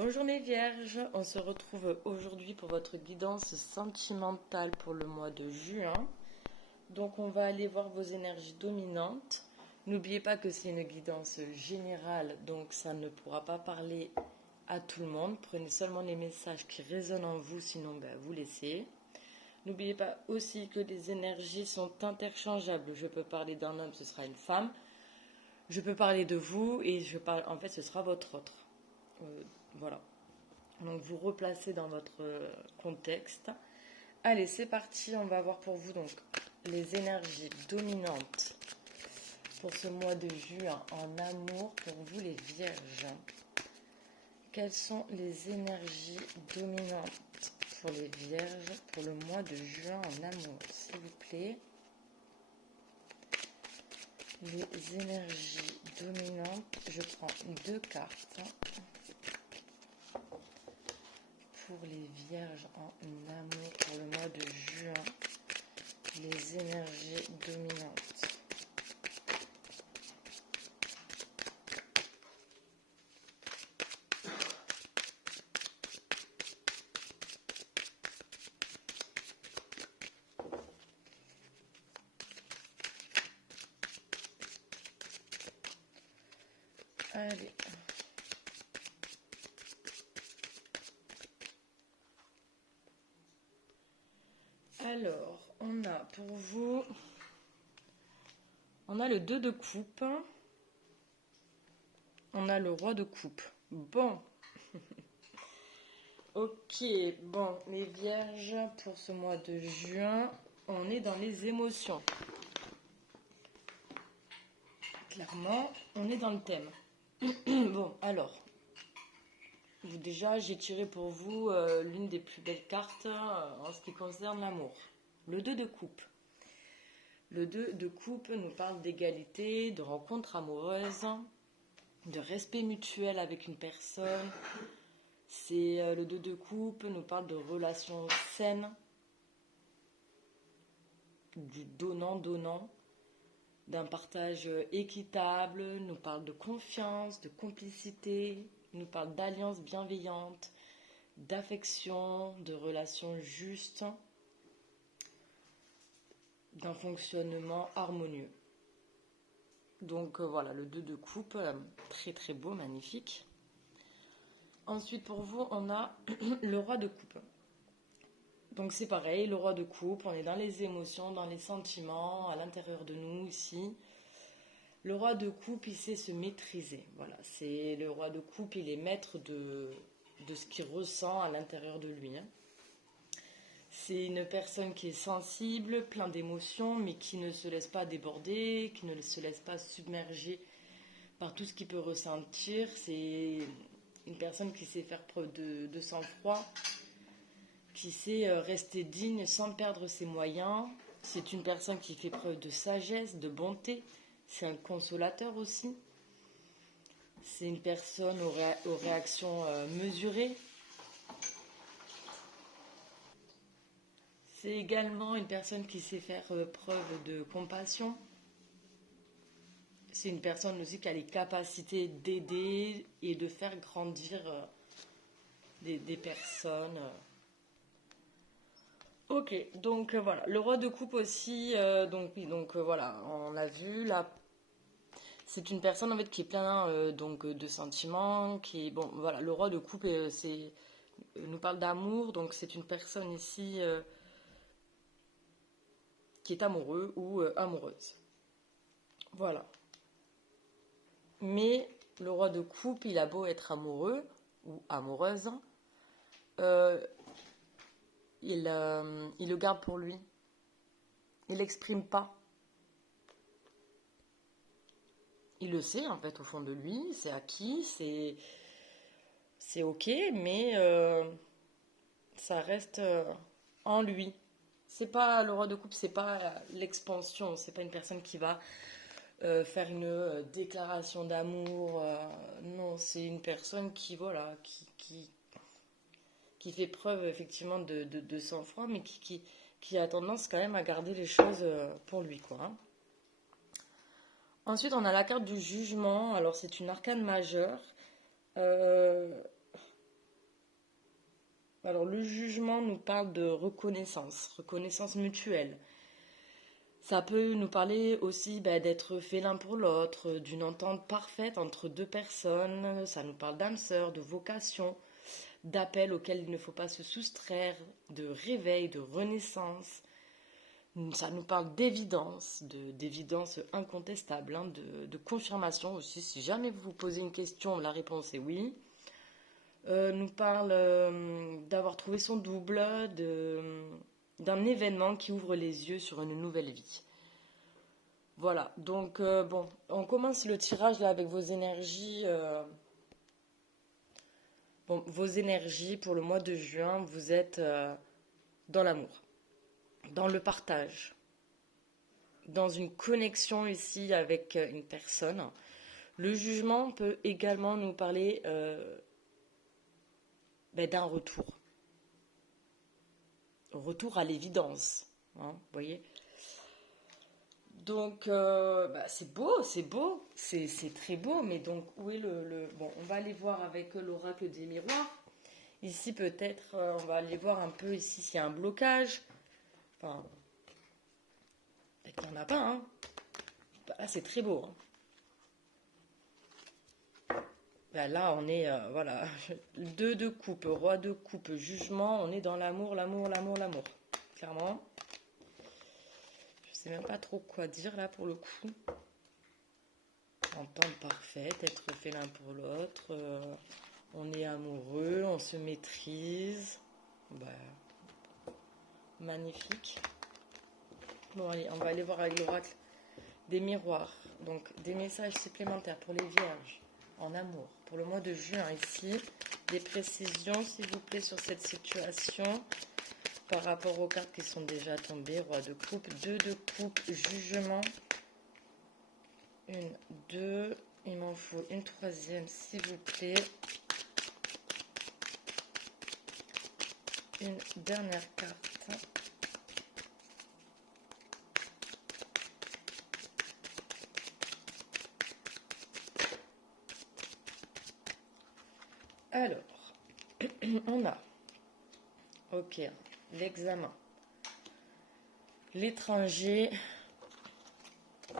Bonjour mes vierges, on se retrouve aujourd'hui pour votre guidance sentimentale pour le mois de juin. Donc on va aller voir vos énergies dominantes. N'oubliez pas que c'est une guidance générale, donc ça ne pourra pas parler à tout le monde. Prenez seulement les messages qui résonnent en vous, sinon vous laissez. N'oubliez pas aussi que les énergies sont interchangeables. Je peux parler d'un homme, ce sera une femme. Je peux parler de vous et en fait ce sera votre autre. Voilà. Donc vous replacez dans votre contexte. Allez, c'est parti. On va voir pour vous donc les énergies dominantes pour ce mois de juin en amour pour vous les vierges. Quelles sont les énergies dominantes pour les vierges pour le mois de juin en amour, s'il vous plaît? Les énergies dominantes, je prends deux cartes. Pour les vierges en amour pour le mois de juin, les énergies dominantes. Allez. Alors, on a pour vous, on a le 2 de coupe, on a le roi de coupe. Bon, ok, bon, les vierges, pour ce mois de juin, on est dans les émotions. Clairement, on est dans le thème. Bon, alors, déjà, j'ai tiré pour vous l'une des plus belles cartes en ce qui concerne l'amour. Le 2 de coupe. Le 2 de coupe nous parle d'égalité, de rencontre amoureuse, de respect mutuel avec une personne. C'est le 2 de coupe nous parle de relations saines, du donnant-donnant, d'un partage équitable, nous parle de confiance, de complicité, nous parle d'alliance bienveillante, d'affection, de relations justes, d'un fonctionnement harmonieux. Donc voilà, le 2 de coupe, très très beau, magnifique. Ensuite pour vous, on a le roi de coupe. Donc c'est pareil, le roi de coupe, on est dans les émotions, dans les sentiments, à l'intérieur de nous ici. Le roi de coupe, il sait se maîtriser. Voilà, c'est le roi de coupe, il est maître de ce qu'il ressent à l'intérieur de lui. C'est une personne qui est sensible, plein d'émotions, mais qui ne se laisse pas déborder, qui ne se laisse pas submerger par tout ce qu'il peut ressentir. C'est une personne qui sait faire preuve de sang-froid, qui sait rester digne sans perdre ses moyens. C'est une personne qui fait preuve de sagesse, de bonté. C'est un consolateur aussi. C'est une personne aux réactions mesurées. C'est également une personne qui sait faire preuve de compassion. C'est une personne aussi qui a les capacités d'aider et de faire grandir des personnes. Ok, donc voilà, le roi de coupe aussi, voilà, on l'a vu, là, c'est une personne en fait qui est plein de sentiments, qui bon voilà, le roi de coupe nous parle d'amour, donc c'est une personne ici qui est amoureux ou amoureuse. Voilà. Mais le roi de coupe, il a beau être amoureux ou amoureuse, il le garde pour lui. Il l'exprime pas. Il le sait en fait au fond de lui, c'est acquis, c'est ok, mais ça reste en lui. C'est pas le roi de coupe, c'est pas l'expansion, c'est pas une personne qui va faire une déclaration d'amour. Non, c'est une personne qui voilà, qui fait preuve effectivement de sang-froid, mais qui a tendance quand même à garder les choses pour lui, quoi. Hein. Ensuite, on a la carte du jugement. Alors, c'est une arcane majeure. Alors, le jugement nous parle de reconnaissance mutuelle. Ça peut nous parler aussi d'être fait l'un pour l'autre, d'une entente parfaite entre deux personnes. Ça nous parle d'âme sœur, de vocation, d'appel auquel il ne faut pas se soustraire, de réveil, de renaissance. Ça nous parle d'évidence, d'évidence incontestable, hein, de confirmation aussi. Si jamais vous vous posez une question, la réponse est oui. Nous parle d'avoir trouvé son double, d'un événement qui ouvre les yeux sur une nouvelle vie. Voilà, donc bon, on commence le tirage là avec vos énergies. Bon, vos énergies pour le mois de juin, vous êtes dans l'amour, dans le partage, dans une connexion ici avec une personne. Le jugement peut également nous parler d'un retour. Retour à l'évidence, hein, vous voyez. Donc, c'est beau, c'est très beau, mais donc, où est Bon, on va aller voir avec l'oracle des miroirs. Ici, peut-être, on va aller voir un peu ici s'il y a un blocage. Enfin, peut-être qu'il n'y en a pas, hein. Là, c'est très beau, hein. Là, on est, voilà, 2 de coupe, roi de coupe, jugement, on est dans l'amour, clairement. Je sais même pas trop quoi dire là pour le coup. Entente parfaite, être fait l'un pour l'autre, on est amoureux, on se maîtrise. Magnifique. Bon, allez, on va aller voir avec l'oracle des miroirs. Donc, des messages supplémentaires pour les vierges en amour. Pour le mois de juin, ici, des précisions, s'il vous plaît, sur cette situation par rapport aux cartes qui sont déjà tombées. Roi de coupe, 2 de coupe, jugement. 1, 2, il m'en faut une troisième, s'il vous plaît. Une dernière carte. Alors, on a, ok, l'examen, l'étranger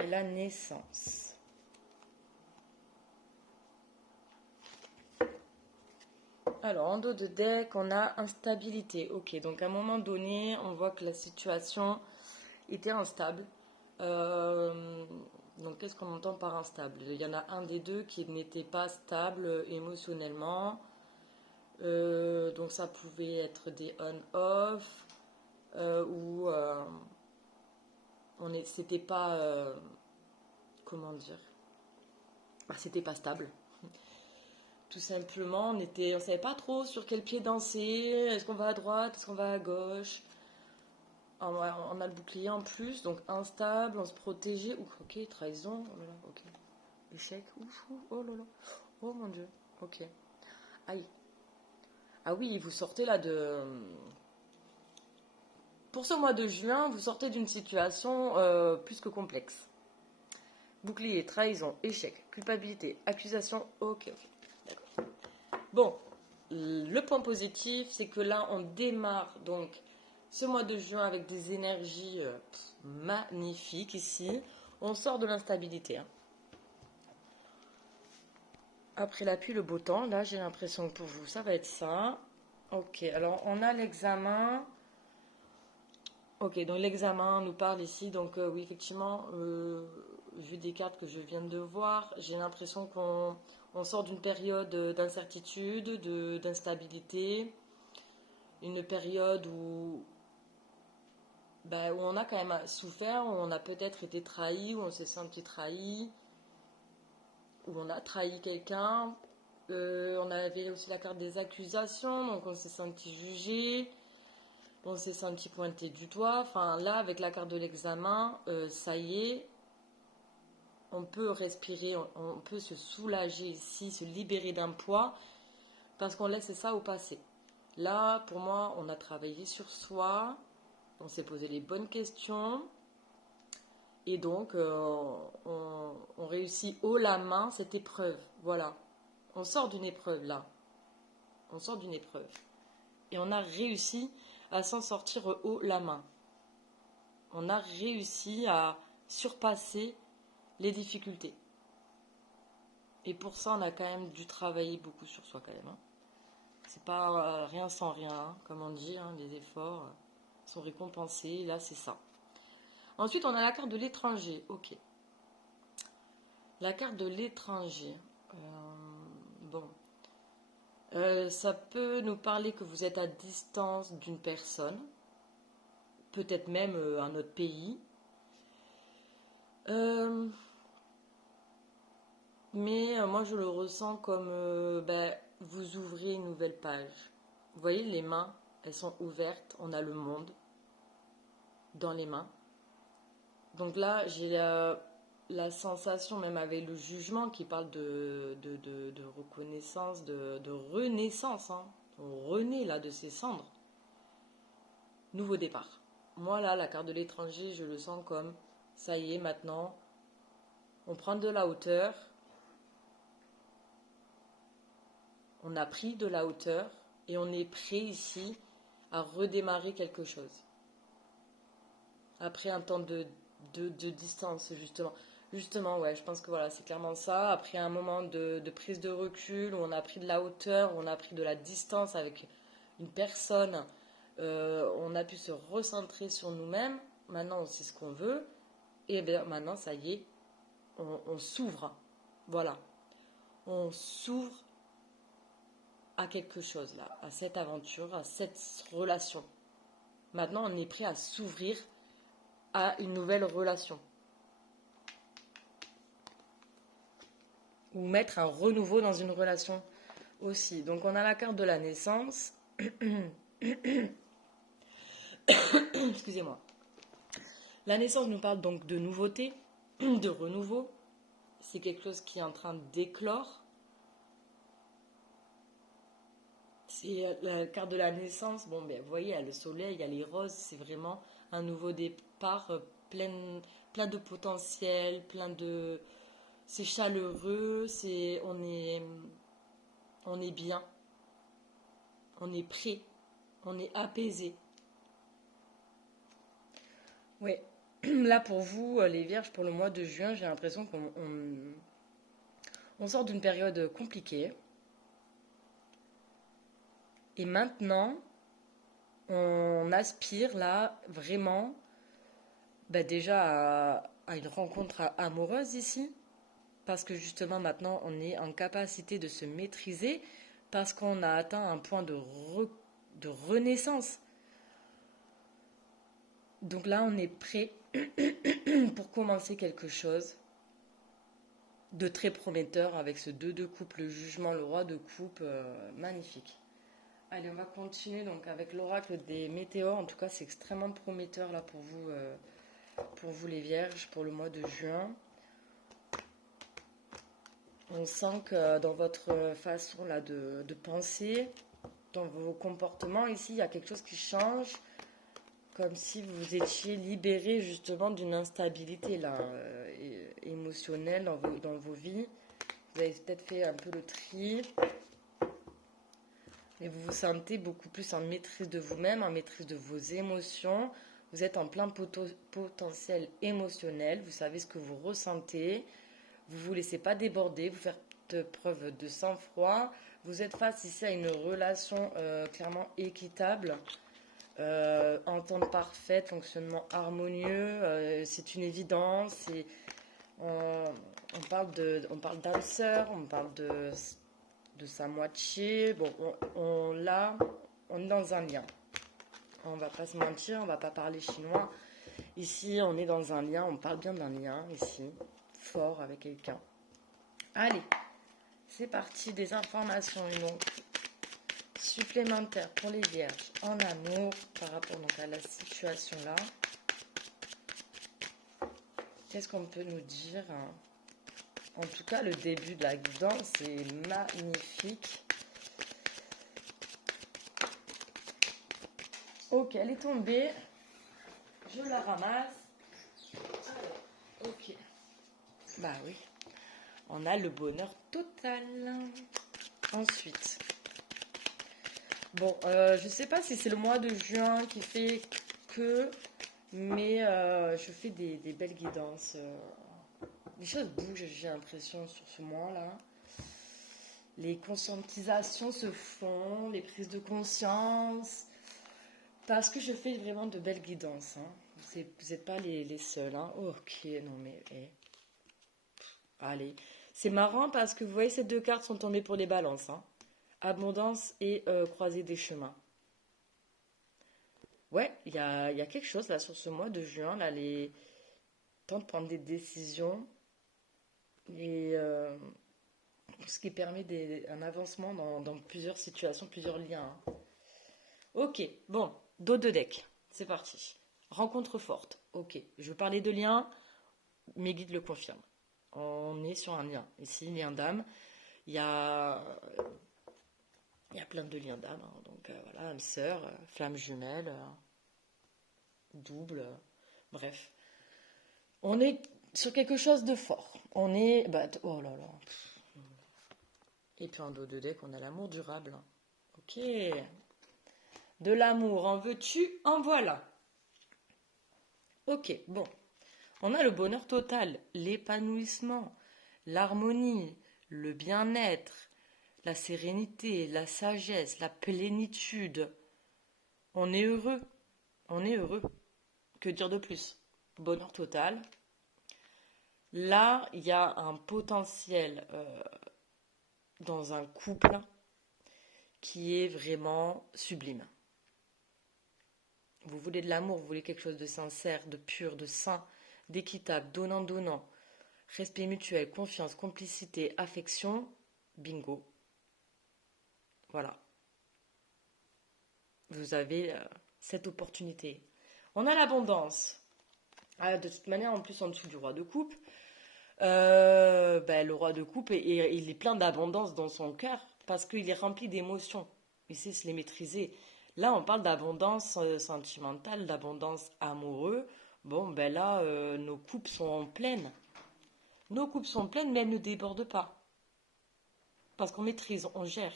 et la naissance. Alors, en dos de deck, on a instabilité. Ok, donc à un moment donné, on voit que la situation était instable. Donc, qu'est-ce qu'on entend par instable? Il y en a un des deux qui n'était pas stable émotionnellement. Donc, ça pouvait être des on-off ou c'était pas. Comment dire? C'était pas stable. Tout simplement, on savait pas trop sur quel pied danser. Est-ce qu'on va à droite? Est-ce qu'on va à gauche? On a le bouclier en plus, donc instable, on se protégeait. Ok, trahison. Oh là là, ok. Échec. Oh là là. Oh mon dieu. Ok. Aïe. Ah oui, vous sortez là de. Pour ce mois de juin, vous sortez d'une situation plus que complexe. Bouclier, trahison, échec, culpabilité, accusation. Ok. D'accord. Bon, le point positif, c'est que là, on démarre donc ce mois de juin avec des énergies magnifiques ici. On sort de l'instabilité. Hein. Après la pluie, le beau temps. Là, j'ai l'impression que pour vous, ça va être ça. Ok, alors on a l'examen. Ok, donc l'examen nous parle ici. Donc oui, effectivement, vu des cartes que je viens de voir, j'ai l'impression qu'on sort d'une période d'incertitude, d'instabilité. Une période où on a quand même souffert, où on a peut-être été trahi, où on s'est senti trahi, où on a trahi quelqu'un. On avait aussi la carte des accusations, donc on s'est senti jugé, on s'est senti pointé du doigt. Enfin là, avec la carte de l'examen, ça y est, on peut respirer, on peut se soulager ici, se libérer d'un poids, parce qu'on laisse ça au passé. Là, pour moi, on a travaillé sur soi, on s'est posé les bonnes questions, et donc on réussit haut la main cette épreuve. Voilà, on sort d'une épreuve là, on sort d'une épreuve. et on a réussi à s'en sortir haut la main. On a réussi à surpasser les difficultés. Et pour ça, on a quand même dû travailler beaucoup sur soi quand même. Hein. C'est pas rien sans rien, hein, comme on dit, hein, les efforts sont récompensés, là c'est ça. Ensuite, on a la carte de l'étranger, ok. La carte de l'étranger, bon, ça peut nous parler que vous êtes à distance d'une personne, peut-être même un autre pays. Mais moi je le ressens comme vous ouvrez une nouvelle page. Vous voyez, les mains, elles sont ouvertes, on a le monde dans les mains. Donc là, j'ai la sensation, même avec le jugement, qui parle de reconnaissance, de renaissance. Hein. On renaît là de ses cendres. Nouveau départ. Moi là, la carte de l'étranger, je le sens comme, ça y est, maintenant, on prend de la hauteur. On a pris de la hauteur et on est prêt ici à redémarrer quelque chose. Après un temps de distance, justement. Justement, ouais, je pense que voilà, c'est clairement ça. Après un moment de prise de recul, où on a pris de la hauteur, où on a pris de la distance avec une personne, on a pu se recentrer sur nous-mêmes. Maintenant, on sait ce qu'on veut. Et bien maintenant, ça y est, on s'ouvre. Voilà. On s'ouvre à quelque chose là, à cette aventure, à cette relation. Maintenant, on est prêt à s'ouvrir à une nouvelle relation. Ou mettre un renouveau dans une relation aussi. Donc, on a la carte de la naissance. Excusez-moi. La naissance nous parle donc de nouveauté, de renouveau. C'est quelque chose qui est en train d'éclore. C'est la carte de la naissance. Bon, ben, vous voyez, il y a le soleil, il y a les roses. C'est vraiment un nouveau départ plein de potentiel, c'est chaleureux, on est bien, on est prêt, on est apaisé. Oui, là pour vous, les vierges, pour le mois de juin, j'ai l'impression qu'on sort d'une période compliquée. Et maintenant, on aspire là vraiment déjà à une rencontre amoureuse ici. Parce que justement maintenant on est en capacité de se maîtriser parce qu'on a atteint un point de renaissance. Donc là on est prêt pour commencer quelque chose de très prometteur avec ce 2 de coupe, le jugement, le roi de coupe, magnifique. Allez, on va continuer donc avec l'oracle des météores. En tout cas, c'est extrêmement prometteur là pour vous les vierges, pour le mois de juin. On sent que dans votre façon là de penser, dans vos comportements ici, il y a quelque chose qui change, comme si vous étiez libéré justement d'une instabilité là, émotionnelle dans vos vies. Vous avez peut-être fait un peu le tri. Et vous vous sentez beaucoup plus en maîtrise de vous-même, en maîtrise de vos émotions. Vous êtes en plein potentiel émotionnel. Vous savez ce que vous ressentez. Vous ne vous laissez pas déborder. Vous faites preuve de sang-froid. Vous êtes face ici à une relation clairement équitable. Entente parfaite, fonctionnement harmonieux. C'est une évidence. On parle d'âme sœur. On parle de sa moitié. Bon, on est dans un lien. On va pas se mentir, on va pas parler chinois. Ici, on est dans un lien, on parle bien d'un lien, ici, fort avec quelqu'un. Allez, c'est parti, des informations donc supplémentaires pour les vierges en amour par rapport donc à la situation là. Qu'est-ce qu'on peut nous dire ? En tout cas, le début de la guidance est magnifique. Ok, elle est tombée. Je la ramasse. Alors, ok. Bah oui. On a le bonheur total. Ensuite, Bon, je sais pas si c'est le mois de juin qui fait que, mais je fais des belles guidances. Les choses bougent, j'ai l'impression, sur ce mois-là. Les conscientisations se font, les prises de conscience, parce que je fais vraiment de belles guidances. Hein. Vous n'êtes pas les seuls. Hein. Oh, ok, non mais... allez. C'est marrant parce que vous voyez, ces deux cartes sont tombées pour les balances. Hein. Abondance et croisée des chemins. Ouais, il y a quelque chose là sur ce mois de juin, là, les temps de prendre des décisions et ce qui permet un avancement dans plusieurs situations, plusieurs liens. Hein. Ok, bon, dos de deck, c'est parti. Rencontre forte, ok. Je veux parler de liens, mes guides le confirment. On est sur un lien. Ici, lien d'âme. Il y a, il y a plein de liens d'âme. Hein. Donc voilà, âme sœur, flamme jumelle, double, bref. On est sur quelque chose de fort. On est. Bah, oh là là. Et puis en dos de deck, on a l'amour durable. Ok. De l'amour, en veux-tu, en voilà. Ok, bon. On a le bonheur total, l'épanouissement, l'harmonie, le bien-être, la sérénité, la sagesse, la plénitude. On est heureux. On est heureux. Que dire de plus? Bonheur total. Là, il y a un potentiel dans un couple qui est vraiment sublime. Vous voulez de l'amour, vous voulez quelque chose de sincère, de pur, de sain, d'équitable, donnant-donnant, respect mutuel, confiance, complicité, affection, bingo. Voilà. Vous avez cette opportunité. On a l'abondance. Ah, de toute manière, en plus, en dessous du roi de coupe, le roi de coupe, il est plein d'abondance dans son cœur parce qu'il est rempli d'émotions. Il sait se les maîtriser. Là, on parle d'abondance sentimentale, d'abondance amoureuse. Bon, ben là, nos coupes sont pleines. Nos coupes sont pleines, mais elles ne débordent pas. Parce qu'on maîtrise, on gère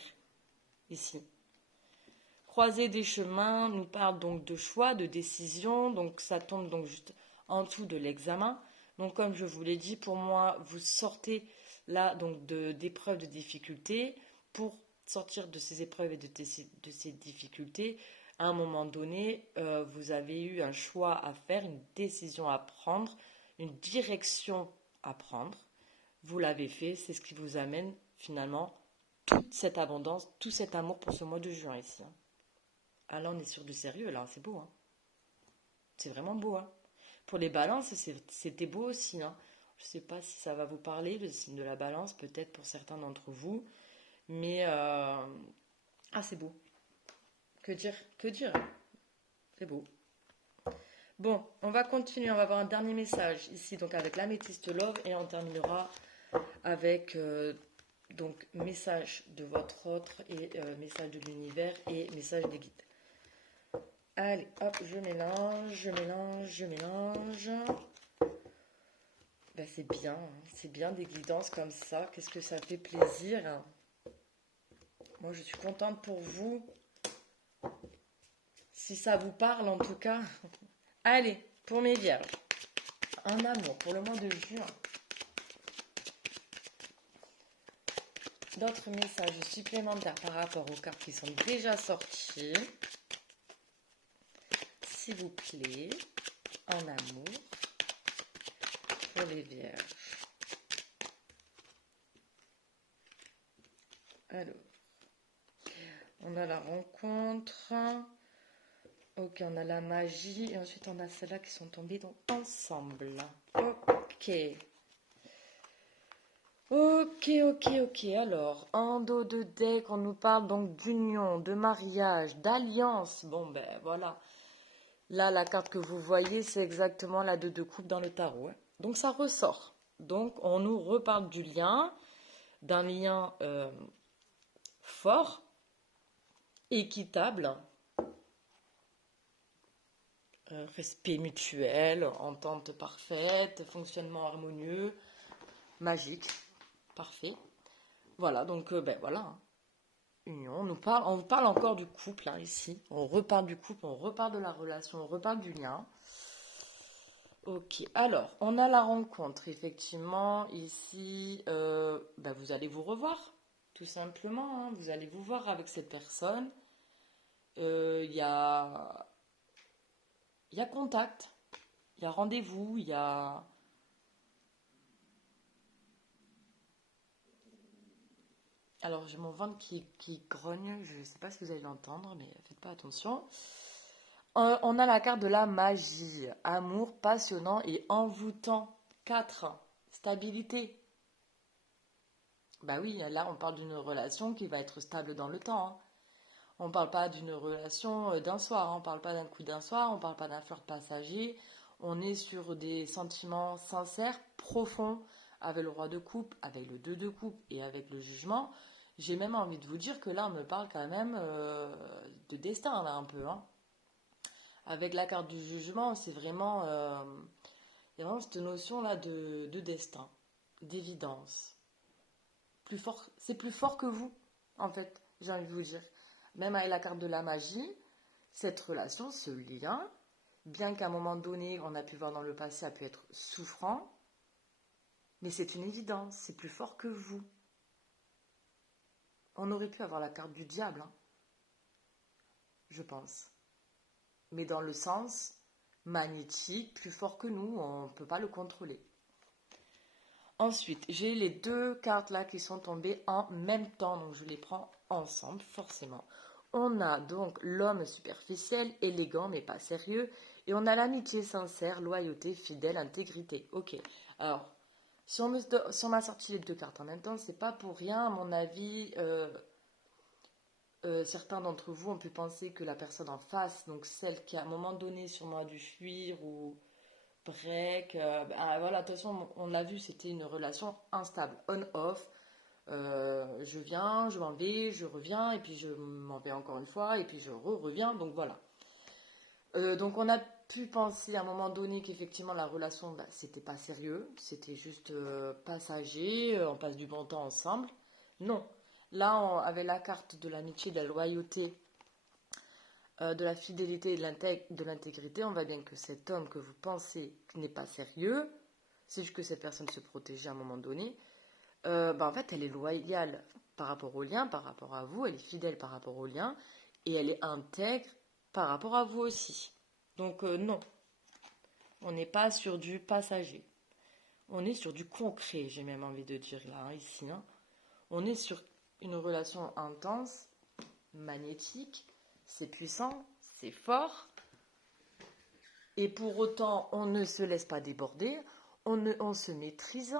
ici. Croiser des chemins nous parle donc de choix, de décision. Donc ça tombe donc juste en dessous de l'examen. Donc comme je vous l'ai dit, pour moi, vous sortez là donc d'épreuves de difficultés. Pour sortir de ces épreuves et de ces difficultés, à un moment donné, vous avez eu un choix à faire, une décision à prendre, une direction à prendre. Vous l'avez fait, c'est ce qui vous amène finalement toute cette abondance, tout cet amour pour ce mois de juin ici. Hein. Ah là, on est sur du sérieux, là, c'est beau. Hein. C'est vraiment beau. Hein. Pour les balances, c'était beau aussi. Hein. Je ne sais pas si ça va vous parler, le signe de la balance, peut-être pour certains d'entre vous. Mais, ah, c'est beau. Que dire? Que dire? C'est beau. Bon, on va continuer, on va avoir un dernier message ici, donc avec l'améthyste love, et on terminera avec donc message de votre autre et message de l'univers et message des guides. Allez, hop, je mélange, je mélange, je mélange. Ben, c'est bien des guidances comme ça. Qu'est-ce que ça fait plaisir. Moi, je suis contente pour vous. Si ça vous parle, en tout cas. Allez, pour mes vierges. Un amour pour le mois de juin. D'autres messages supplémentaires par rapport aux cartes qui sont déjà sorties. S'il vous plaît, en amour pour les vierges. Alors, on a la rencontre. Ok, on a la magie. Et ensuite, on a celles-là qui sont tombées donc ensemble. Ok. Ok. Alors, en dos de deck, on nous parle donc d'union, de mariage, d'alliance. Bon, ben voilà. Là, la carte que vous voyez, c'est exactement la 2 de coupe dans le tarot. Hein. Donc, ça ressort. Donc, on nous reparle du lien, d'un lien fort, équitable, respect mutuel, entente parfaite, fonctionnement harmonieux, magique, parfait. Voilà, donc, ben voilà. Hein. union. On vous parle encore du couple, hein, ici. On reparle du couple, on reparle de la relation, on reparle du lien. Ok, alors, on a la rencontre, effectivement, ici, vous allez vous revoir, tout simplement, hein. Vous allez vous voir avec cette personne. Il y a, il y a contact, il y a rendez-vous, il y a... Alors, j'ai mon ventre qui grogne, je ne sais pas si vous allez l'entendre, mais faites pas attention. On a la carte de la magie, amour passionnant et envoûtant. 4, stabilité. Bah oui, là on parle d'une relation qui va être stable dans le temps, hein. On ne parle pas d'une relation d'un soir, hein. On ne parle pas d'un coup d'un soir, on ne parle pas d'un flirt passager. On est sur des sentiments sincères, profonds, avec le roi de coupe, avec le 2 de coupe et avec le jugement. J'ai même envie de vous dire que là on me parle quand même de destin, là un peu, hein. Avec la carte du jugement, il y a vraiment cette notion-là de destin, d'évidence. C'est plus fort que vous, en fait, j'ai envie de vous dire. Même avec la carte de la magie, cette relation, ce lien, bien qu'à un moment donné, on a pu voir dans le passé, a pu être souffrant, mais c'est une évidence, c'est plus fort que vous. On aurait pu avoir la carte du diable, hein, je pense. Mais dans le sens magnétique, plus fort que nous, on ne peut pas le contrôler. Ensuite, j'ai les deux cartes là qui sont tombées en même temps, donc je les prends ensemble, forcément. On a donc l'homme superficiel, élégant mais pas sérieux, et on a l'amitié sincère, loyauté, fidèle, intégrité. Ok, alors, si on m'a sorti les deux cartes en même temps, c'est pas pour rien, à mon avis. Certains d'entre vous ont pu penser que la personne en face, donc celle qui à un moment donné sûrement a dû fuir ou break, voilà, attention, on l'a vu, c'était une relation instable, on-off. Je viens, je m'en vais, je reviens, et puis je m'en vais encore une fois, et puis je reviens, donc voilà. Donc on a pu penser à un moment donné qu'effectivement la relation, c'était pas sérieux, c'était juste passager, on passe du bon temps ensemble. Non, là, avec la carte de l'amitié, de la loyauté, de la fidélité et de l'intégrité, on voit bien que cet homme que vous pensez n'est pas sérieux, c'est juste que cette personne se protégeait à un moment donné. En fait, elle est loyale par rapport au lien, par rapport à vous, elle est fidèle par rapport au lien, et elle est intègre par rapport à vous aussi. Donc non, on n'est pas sur du passager. On est sur du concret, j'ai même envie de dire là, hein, ici, hein. On est sur une relation intense, magnétique, c'est puissant, c'est fort. Et pour autant, on ne se laisse pas déborder, on se maîtrise.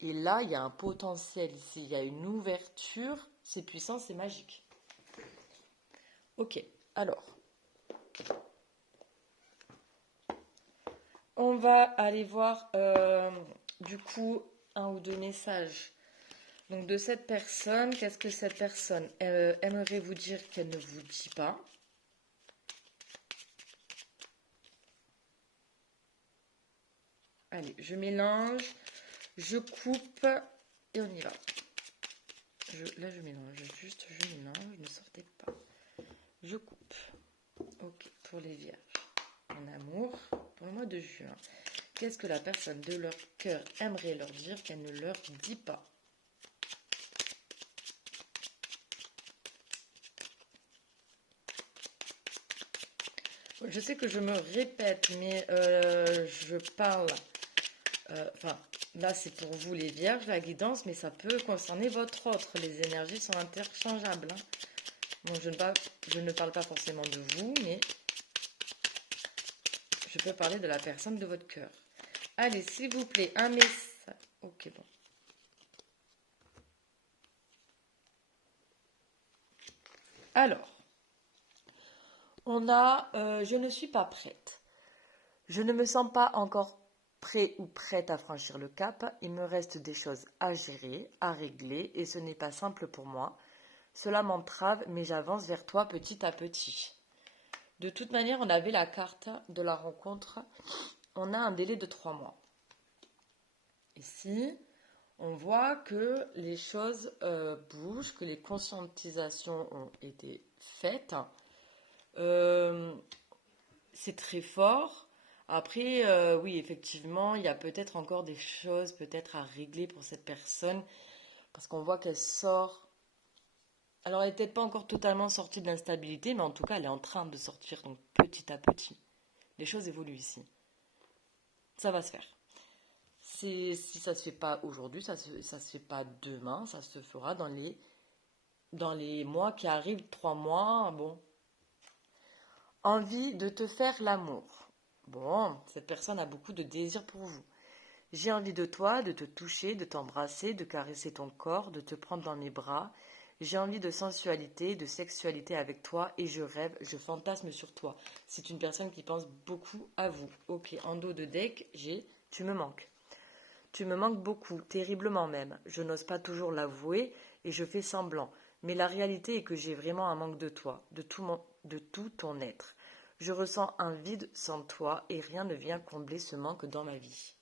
Et là, il y a un potentiel ici, il y a une ouverture, c'est puissant, c'est magique. Ok, alors. On va aller voir du coup un ou deux messages. Donc de cette personne, qu'est-ce que cette personne aimerait vous dire qu'elle ne vous dit pas? Allez, je mélange, je coupe et on y va. Là, je mélange, je mélange, ne sortez pas. Je coupe. Ok, pour les vierges. En amour, pour le mois de juin. Qu'est-ce que la personne de leur cœur aimerait leur dire qu'elle ne leur dit pas? Je sais que je me répète, mais je parle. Là, c'est pour vous les vierges, la guidance, mais ça peut concerner votre autre. Les énergies sont interchangeables, hein. Bon, je ne parle pas forcément de vous, mais je peux parler de la personne de votre cœur. Allez, s'il vous plaît, un message. Ok, bon. Alors, on a je ne suis pas prête. Je ne me sens pas encore prêt ou prête à franchir le cap. Il me reste des choses à gérer, à régler, et ce n'est pas simple pour moi. Cela m'entrave, mais j'avance vers toi petit à petit. De toute manière, on avait la carte de la rencontre. On a un délai de 3 mois. Ici, On voit que les choses bougent, que les conscientisations ont été faites. C'est très fort. Après, oui, effectivement, il y a peut-être encore des choses peut-être à régler pour cette personne parce qu'on voit qu'elle sort. Alors, elle n'est peut-être pas encore totalement sortie de l'instabilité, mais en tout cas, elle est en train de sortir, donc petit à petit. Les choses évoluent ici. Ça va se faire. Si ça se fait pas aujourd'hui, ça se fait pas demain, ça se fera dans les mois qui arrivent, 3 mois. Bon, envie de te faire l'amour. Bon, cette personne a beaucoup de désir pour vous. J'ai envie de toi, de te toucher, de t'embrasser, de caresser ton corps, de te prendre dans mes bras. J'ai envie de sensualité, de sexualité avec toi et je rêve, je fantasme sur toi. C'est une personne qui pense beaucoup à vous. Ok, en dos de deck, j'ai tu me manques. Tu me manques beaucoup, terriblement même. Je n'ose pas toujours l'avouer et je fais semblant. Mais la réalité est que j'ai vraiment un manque de toi, de tout ton être. Je ressens un vide sans toi et rien ne vient combler ce manque dans ma vie.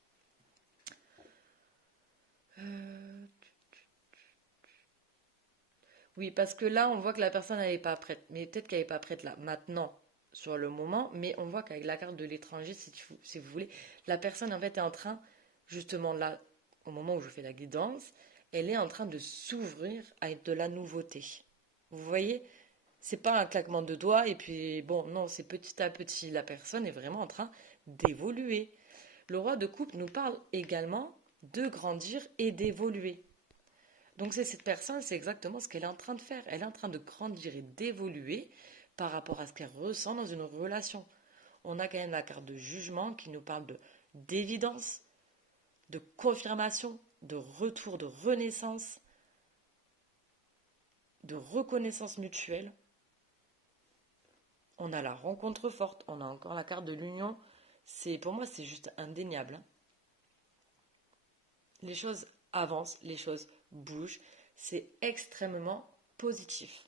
Oui, parce que là, on voit que la personne n'est pas prête. Mais peut-être qu'elle n'est pas prête là, maintenant, sur le moment. Mais on voit qu'avec la carte de l'étranger, si vous voulez, la personne, en fait, est en train, justement là, au moment où je fais la guidance, elle est en train de s'ouvrir à de la nouveauté. Vous voyez? C'est pas un claquement de doigts et puis, bon, non, c'est petit à petit. La personne est vraiment en train d'évoluer. Le roi de coupe nous parle également de grandir et d'évoluer. Donc c'est cette personne, c'est exactement ce qu'elle est en train de faire. Elle est en train de grandir et d'évoluer par rapport à ce qu'elle ressent dans une relation. On a quand même la carte de jugement qui nous parle d'évidence, de confirmation, de retour, de renaissance, de reconnaissance mutuelle. On a la rencontre forte, on a encore la carte de l'union. Pour moi, c'est juste indéniable, hein. Les choses avancent, les choses bougent. C'est extrêmement positif.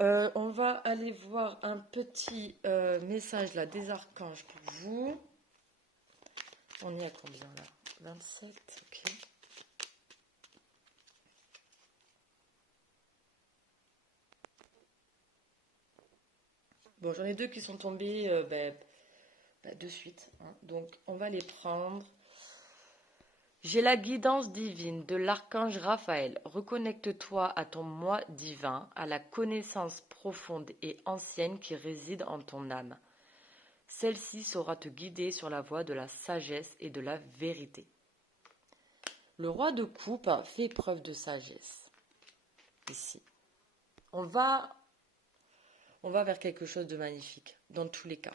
On va aller voir un petit message là des archanges pour vous. On est à combien là? 27, ok. Bon, j'en ai deux qui sont tombés de suite, hein. Donc, on va les prendre. J'ai la guidance divine de l'archange Raphaël. Reconnecte-toi à ton moi divin, à la connaissance profonde et ancienne qui réside en ton âme. Celle-ci saura te guider sur la voie de la sagesse et de la vérité. Le roi de coupe fait preuve de sagesse. Ici. On va vers quelque chose de magnifique, dans tous les cas.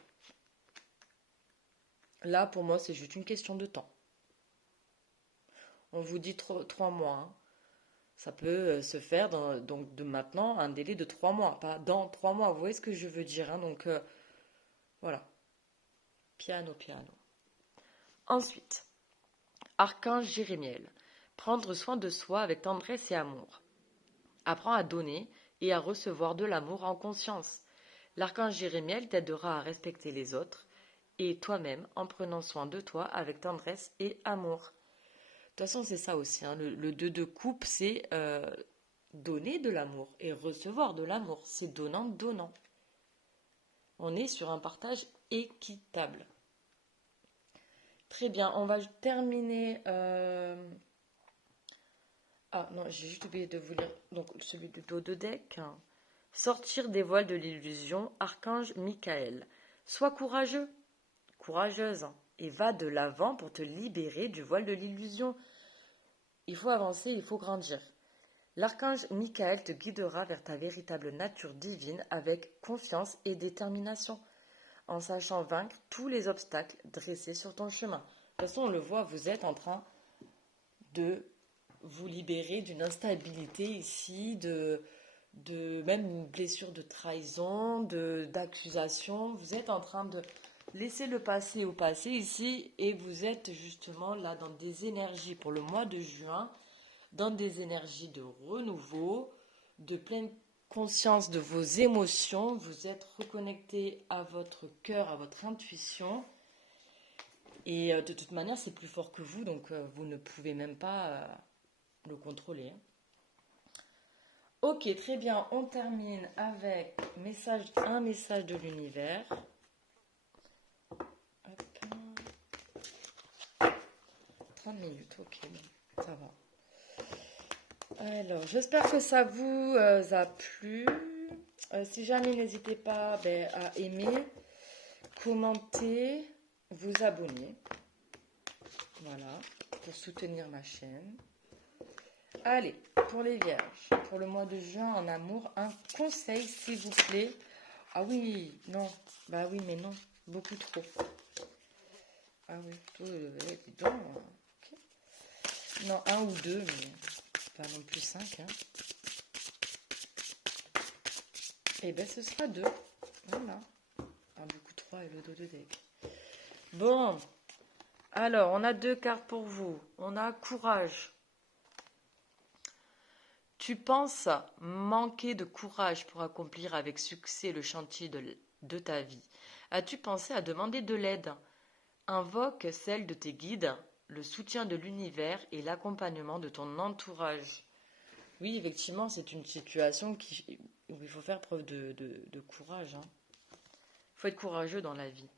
Là, pour moi, c'est juste une question de temps. On vous dit 3 mois, hein. Ça peut se faire donc de maintenant un délai de 3 mois, pas dans 3 mois. Vous voyez ce que je veux dire, hein. Donc voilà. Piano, piano. Ensuite, archange Jérémiel. Prendre soin de soi avec tendresse et amour. Apprends à donner et à recevoir de l'amour en conscience. L'archange Jérémiel t'aidera à respecter les autres et toi-même en prenant soin de toi avec tendresse et amour. De toute façon, c'est ça aussi, hein. Le 2 de coupe, c'est donner de l'amour et recevoir de l'amour. C'est donnant-donnant. On est sur un partage équitable. Très bien, on va terminer. Ah non, j'ai juste oublié de vous lire donc, celui du dos de deck. Sortir des voiles de l'illusion, archange Michael. Sois courageux, courageuse, hein, et va de l'avant pour te libérer du voile de l'illusion. Il faut avancer, il faut grandir. L'archange Michael te guidera vers ta véritable nature divine avec confiance et détermination, en sachant vaincre tous les obstacles dressés sur ton chemin. De toute façon, on le voit, vous êtes en train de vous libérer d'une instabilité ici, de même une blessure de trahison, d'accusation. Vous êtes en train de laisser le passé au passé ici et vous êtes justement là dans des énergies pour le mois de juin, dans des énergies de renouveau, de pleine conscience de vos émotions. Vous êtes reconnecté à votre cœur, à votre intuition. Et de toute manière, c'est plus fort que vous, donc vous ne pouvez même pas le contrôler, hein. Ok, très bien. On termine avec un message de l'univers. Hop. 30 minutes, ok, bon, ça va. Alors, j'espère que ça vous a plu. Si jamais, n'hésitez pas à aimer, commenter, vous abonner. Voilà, pour soutenir ma chaîne. Allez, pour les vierges, pour le mois de juin en amour, un conseil s'il vous plaît. Ah oui, non, bah oui, mais non, beaucoup trop. Ah oui, dis donc, ok. Non, un ou deux, mais pas non plus cinq, hein. Et ben ce sera deux, voilà. Ah, du coup, trois et le dos de deck. Bon, alors, on a deux cartes pour vous. On a courage. Tu penses manquer de courage pour accomplir avec succès le chantier de ta vie. As-tu pensé à demander de l'aide? Invoque celle de tes guides, le soutien de l'univers et l'accompagnement de ton entourage. Oui, effectivement, c'est une situation où il faut faire preuve de courage, hein. Il faut être courageux dans la vie.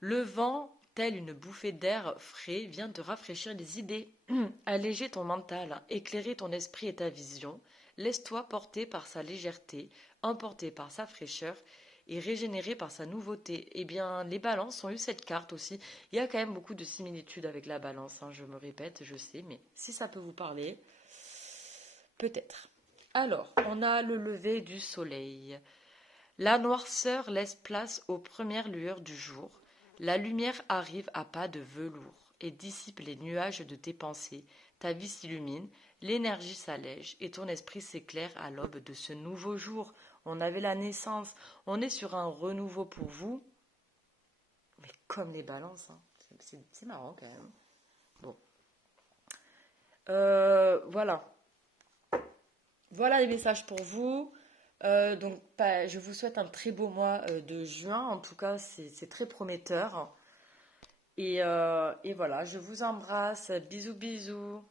Le vent, tel une bouffée d'air frais, vient te rafraîchir les idées, alléger ton mental, éclairer ton esprit et ta vision. Laisse-toi porter par sa légèreté, emporter par sa fraîcheur et régénérer par sa nouveauté. Eh bien, les balances ont eu cette carte aussi. Il y a quand même beaucoup de similitudes avec la balance, hein, je me répète, je sais, mais si ça peut vous parler, peut-être. Alors, on a le lever du soleil. La noirceur laisse place aux premières lueurs du jour. La lumière arrive à pas de velours et dissipe les nuages de tes pensées. Ta vie s'illumine, l'énergie s'allège et ton esprit s'éclaire à l'aube de ce nouveau jour. On avait la naissance, on est sur un renouveau pour vous, mais comme les balances, hein. C'est marrant quand même. Bon, voilà. Voilà les messages pour vous. Donc, je vous souhaite un très beau mois de juin. En tout cas, c'est très prometteur. Et voilà, je vous embrasse. Bisous, bisous.